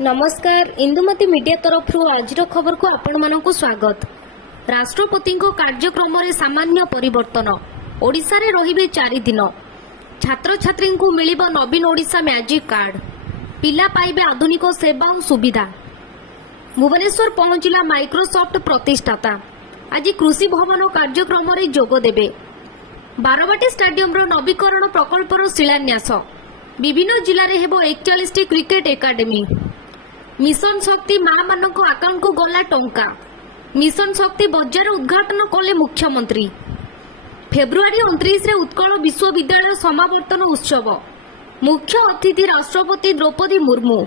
नमस्कार इंदुमती मीडिया तरफ आज खबर को आपण मानक स्वागत। राष्ट्रपति कार्यक्रम में सामान्य परिवर्तन ओडिशा रे रहिबे 4 दिन। छात्र छात्री को मिलिब नवीन ओडिशा मैजिक कार्ड। पिला पाइबे आधुनिक सेवा और सुविधा। भुवनेश्वर पहुंचला माइक्रोसॉफ्ट प्रतिष्ठाता। आज कृषि भवन कार्यक्रम में जोग देबे। बारवाटी स्टेडियम रो नवीकरण प्रकल्पर शिलान्यास। विभिन्न जिले में हेबो 41 क्रिकेट एकाडेमी। मिशन शक्ति मां मानक आकाउंट को गला टंका। मिशन शक्ति बजार उद्घाटन कले मुख्यमंत्री। फेब्रुआरी 29 रे उत्कल विश्वविद्यालय समावर्तन उत्सव। मुख्य अतिथि राष्ट्रपति द्रौपदी मुर्मू।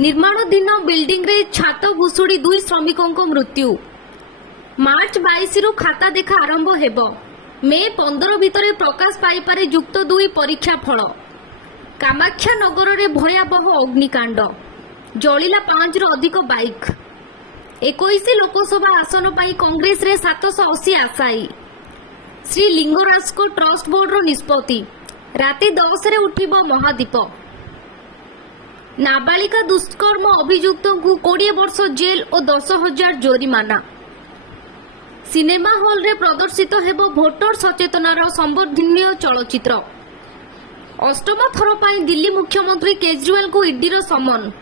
निर्माणाधीन बिल्डिंग रे छात भुशुड़ी 2 श्रमिकों मृत्यु। मार्च 22 रु खाता देखा आरंभ हेबो। मे 15 भितर प्रकाश पाइपारे युक्त 2 परीक्षा फल। कामाख्या नगर रे भयावह अग्निकांड। जलिला 5 रु अधिक बाइक। 21 लोकसभा आसन पाई कांग्रेस रे 780 आशायी। श्री लिंगराज को ट्रस्ट बोर्ड रो निष्पत्ति। राति 10 रे उठिबो महादीप। नाबालिका दुष्कर्म अभियुक्त को 20 वर्ष जेल और 10,000 जोरिमाना। सिनेमा हॉल रे प्रदर्शित हेबो भोटर सचेतनार संवर्धनीय चलचित्र। अष्टम थर पाई दिल्ली मुख्यमंत्री केजरीवाल को ईडी समन।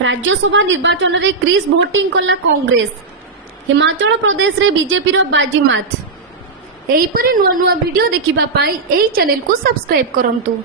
राज्यसभा निर्वाचन रे क्रिस भोटिंग कला कांग्रेस। हिमाचल प्रदेश रे बीजेपी रो बाजीमात। एहीपरि नुआ नुआ वीडियो देखिबा पाई एही चैनल को सब्सक्राइब करंतु।